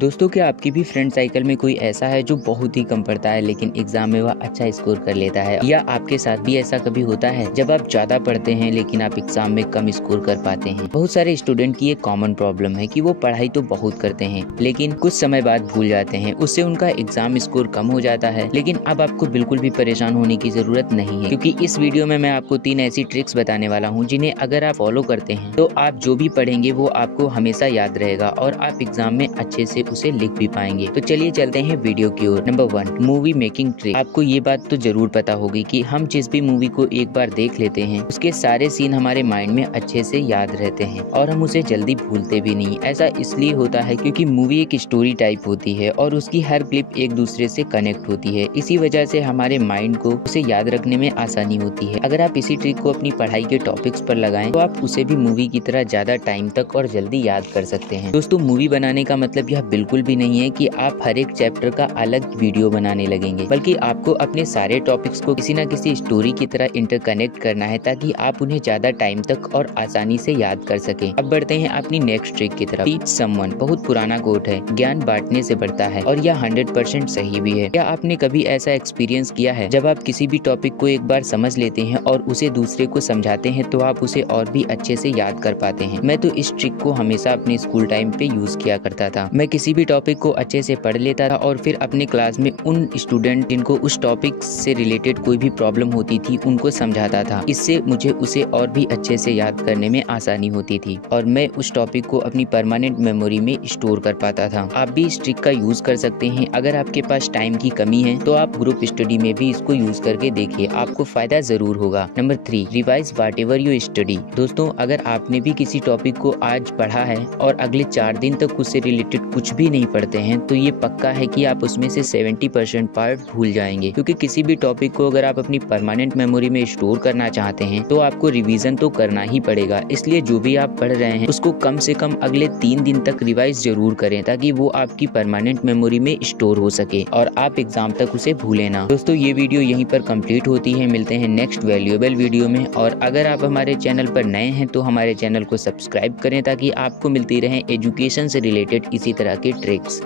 दोस्तों, क्या आपकी भी फ्रेंड साइकिल में कोई ऐसा है जो बहुत ही कम पढ़ता है लेकिन एग्जाम में वह अच्छा स्कोर कर लेता है? या आपके साथ भी ऐसा कभी होता है जब आप ज्यादा पढ़ते हैं लेकिन आप एग्जाम में कम स्कोर कर पाते हैं? बहुत सारे स्टूडेंट की एक कॉमन प्रॉब्लम है कि वो पढ़ाई तो बहुत करते हैं लेकिन कुछ समय बाद भूल जाते हैं। उससे उनका एग्जाम स्कोर कम हो जाता है। लेकिन अब आपको बिल्कुल भी परेशान होने की जरूरत नहीं है, क्योंकि इस वीडियो में मैं आपको 3 ऐसी ट्रिक्स बताने वाला हूँ जिन्हें अगर आप फॉलो करते हैं तो आप जो भी पढ़ेंगे वो आपको हमेशा याद रहेगा और आप एग्जाम में अच्छे से उसे लिख भी पाएंगे। तो चलिए चलते हैं वीडियो की ओर। Number 1, movie making trick. आपको ये बात तो जरूर पता होगी कि हम जिस भी मूवी को एक बार देख लेते हैं उसके सारे सीन हमारे माइंड में अच्छे से याद रहते हैं और हम उसे जल्दी भूलते भी नहीं। ऐसा इसलिए होता है क्योंकि मूवी एक स्टोरी टाइप होती है और उसकी हर क्लिप एक दूसरे से कनेक्ट होती है। इसी वजह से हमारे माइंड को उसे याद रखने में आसानी होती है। अगर आप इसी ट्रिक को अपनी पढ़ाई के टॉपिक्स पर लगाएं तो आप उसे भी मूवी की तरह ज्यादा टाइम तक और जल्दी याद कर सकते हैं। दोस्तों, मूवी बनाने का मतलब यह बिल्कुल भी नहीं है कि आप हर एक चैप्टर का अलग वीडियो बनाने लगेंगे, बल्कि आपको अपने सारे टॉपिक्स को किसी न किसी स्टोरी की तरह इंटरकनेक्ट करना है ताकि आप उन्हें ज्यादा टाइम तक और आसानी से याद कर सकें। अब बढ़ते हैं अपनी नेक्स्ट ट्रिक की तरफ। Teach someone. बहुत पुराना कोट है, ज्ञान बांटने से बढ़ता है, और यह 100% सही भी है। क्या आपने कभी ऐसा एक्सपीरियंस किया है जब आप किसी भी टॉपिक को एक बार समझ लेते हैं और उसे दूसरे को समझाते हैं तो आप उसे और भी अच्छे से याद कर पाते हैं? मैं तो इस ट्रिक को हमेशा अपने स्कूल टाइम पे यूज किया करता था। मैं किसी भी टॉपिक को अच्छे से पढ़ लेता था और फिर अपने क्लास में उन स्टूडेंट जिनको उस टॉपिक से रिलेटेड कोई भी प्रॉब्लम होती थी उनको समझाता था। इससे मुझे उसे और भी अच्छे से याद करने में आसानी होती थी और मैं उस टॉपिक को अपनी परमानेंट मेमोरी में स्टोर कर पाता था। आप भी इस ट्रिक का यूज कर सकते हैं। अगर आपके पास टाइम की कमी है तो आप ग्रुप स्टडी में भी इसको यूज करके देखिए, आपको फायदा जरूर होगा। Number 3, revise whatever you study. दोस्तों, अगर आपने भी किसी टॉपिक को आज पढ़ा है और अगले 4 दिन तक उससे रिलेटेड कुछ भी नहीं पढ़ते हैं तो ये पक्का है कि आप उसमें से 70% पार्ट भूल जाएंगे, क्योंकि किसी भी टॉपिक को अगर आप अपनी परमानेंट मेमोरी में स्टोर करना चाहते हैं तो आपको रिवीजन तो करना ही पड़ेगा। इसलिए जो भी आप पढ़ रहे हैं उसको कम से कम अगले 3 दिन तक रिवाइज जरूर करें ताकि वो आपकी परमानेंट मेमोरी में स्टोर हो सके और आप एग्जाम तक उसे भूले ना। दोस्तों, ये वीडियो यहीं पर कंप्लीट होती है। मिलते हैं नेक्स्ट वैल्यूएबल वीडियो में। और अगर आप हमारे चैनल पर नए हैं तो हमारे चैनल को सब्सक्राइब करें ताकि आपको मिलती रहे एजुकेशन से रिलेटेड इसी तरह की ट्रिक्स।